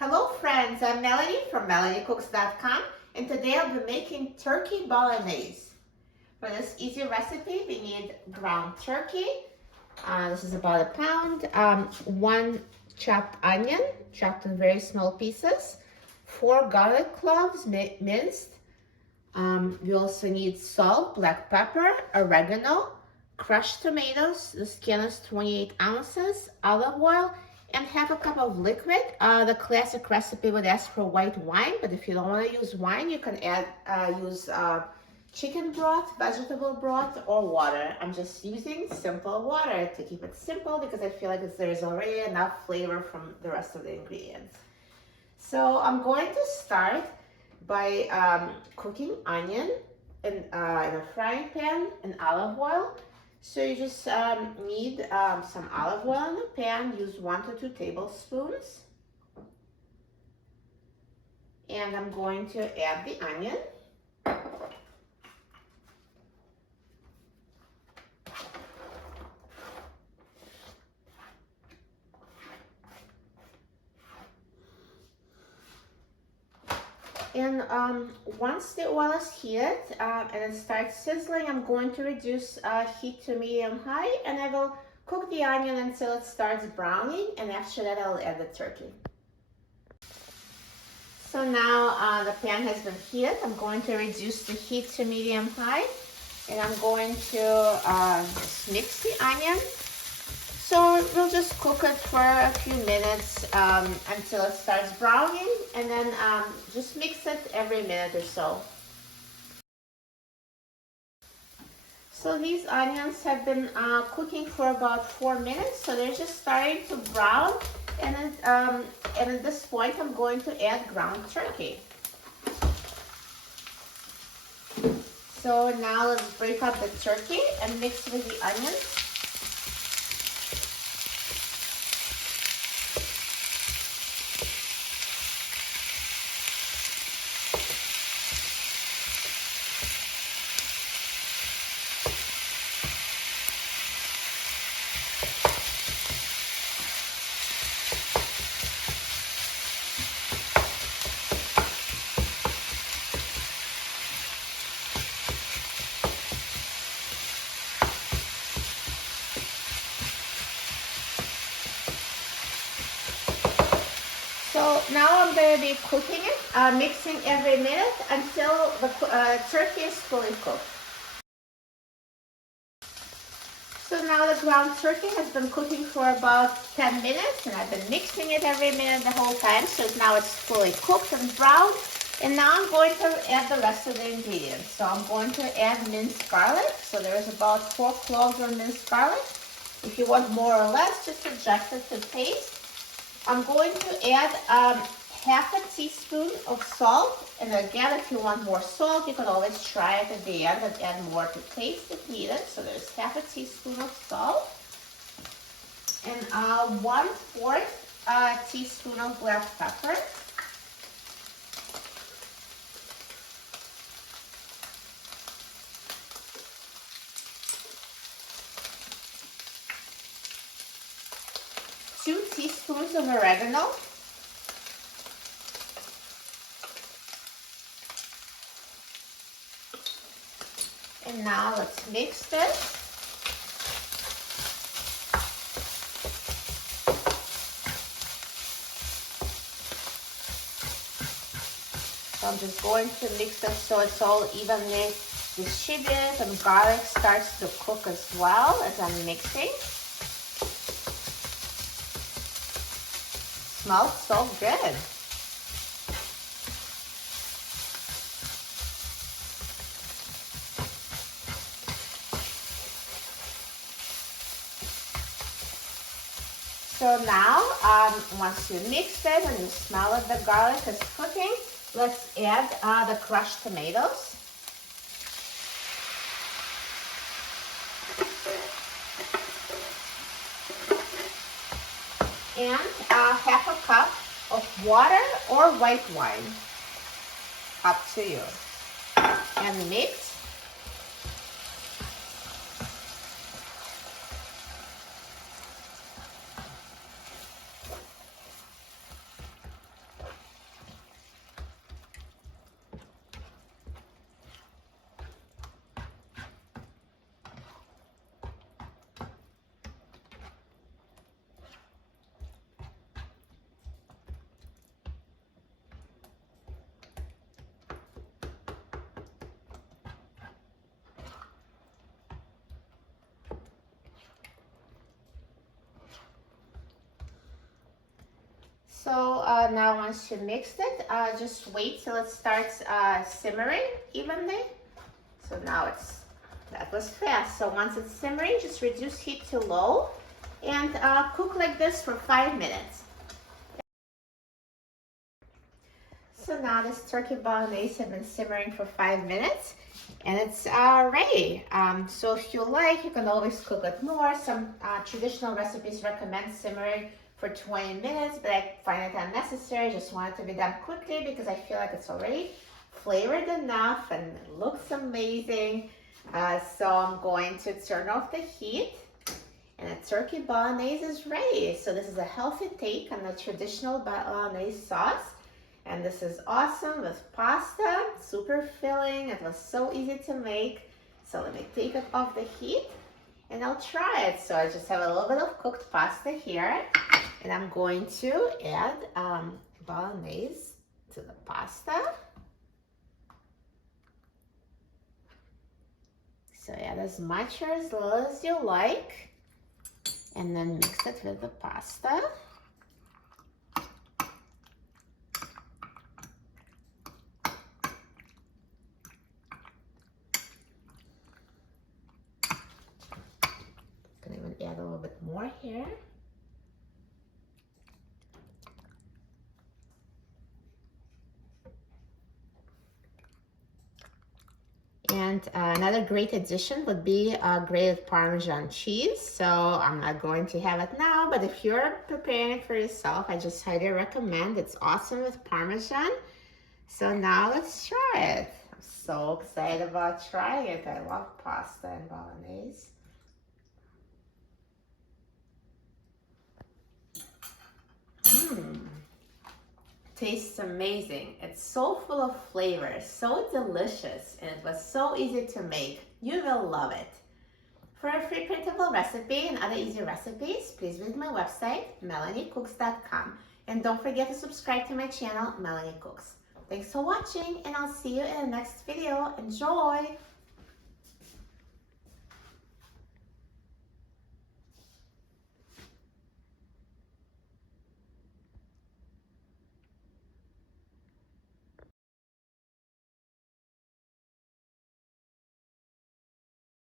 Hello friends, I'm Melanie from melaniecooks.com, and today I'll be making turkey bolognese. For this easy recipe, we need ground turkey. This is about a pound. One chopped onion, chopped in very small pieces. 4 garlic cloves, minced. We also need salt, black pepper, oregano, crushed tomatoes. This can is 28 ounces, olive oil, and half a cup of liquid. The classic recipe would ask for white wine, but if you don't want to use wine, you can use chicken broth, vegetable broth, or water. I'm just using simple water to keep it simple because I feel like there's already enough flavor from the rest of the ingredients. So I'm going to start by cooking onion in a frying pan in olive oil. So you just need some olive oil in the pan. Use 1 to 2 tablespoons. And I'm going to add the onion. And once the oil is heated and it starts sizzling, I'm going to reduce heat to medium-high, and I will cook the onion until it starts browning, and after that I'll add the turkey. So now the pan has been heated. I'm going to reduce the heat to medium-high, and I'm going to just mix the onion. So we'll just cook it for a few minutes until it starts browning, and then just mix it every minute or so. So these onions have been cooking for about 4 minutes, so they're just starting to brown, and at this point I'm going to add ground turkey. So now let's break up the turkey and mix with the onions. So now I'm going to be cooking it, mixing every minute until the turkey is fully cooked. So now the ground turkey has been cooking for about 10 minutes, and I've been mixing it every minute the whole time, so now it's fully cooked and browned. And now I'm going to add the rest of the ingredients. So I'm going to add minced garlic. So there's about 4 cloves of minced garlic. If you want more or less, just adjust it to taste. I'm going to add half a teaspoon of salt, and again, if you want more salt, you can always try it at the end and add more to taste if needed. So there's half a teaspoon of salt, and 1/4 teaspoon of black pepper. Two teaspoons of oregano. And now let's mix this. So I'm just going to mix this so it's all evenly distributed, and garlic starts to cook as well as I'm mixing. Smells so good. So now, once you mix it and you smell that the garlic is cooking, let's add the crushed tomatoes. And half a cup of water or white wine, up to you. And mix. So now once you mixed it, just wait till it starts simmering evenly. So now that was fast. So once it's simmering, just reduce heat to low and cook like this for 5 minutes. So now this turkey bolognese has been simmering for 5 minutes and it's ready. So if you like, you can always cook it more. Some traditional recipes recommend simmering for 20 minutes, but I find it unnecessary. Just want it to be done quickly because I feel like it's already flavored enough and it looks amazing. So I'm going to turn off the heat and the turkey bolognese is ready. So this is a healthy take on the traditional bolognese sauce. And this is awesome with pasta, super filling. It was so easy to make. So let me take it off the heat and I'll try it. So I just have a little bit of cooked pasta here and I'm going to add bolognese to the pasta. So add as much or as little as you like and then mix it with the pasta. Can even add a little bit more here. And another great addition would be grated Parmesan cheese. So I'm not going to have it now, but if you're preparing it for yourself, I just highly recommend. It's awesome with Parmesan. So now let's try it. I'm so excited about trying it. I love pasta and bolognese. Tastes amazing. It's so full of flavor, so delicious, and it was so easy to make. You will love it. For a free printable recipe and other easy recipes, please visit my website, melaniecooks.com. And don't forget to subscribe to my channel, Melanie Cooks. Thanks for watching, and I'll see you in the next video. Enjoy!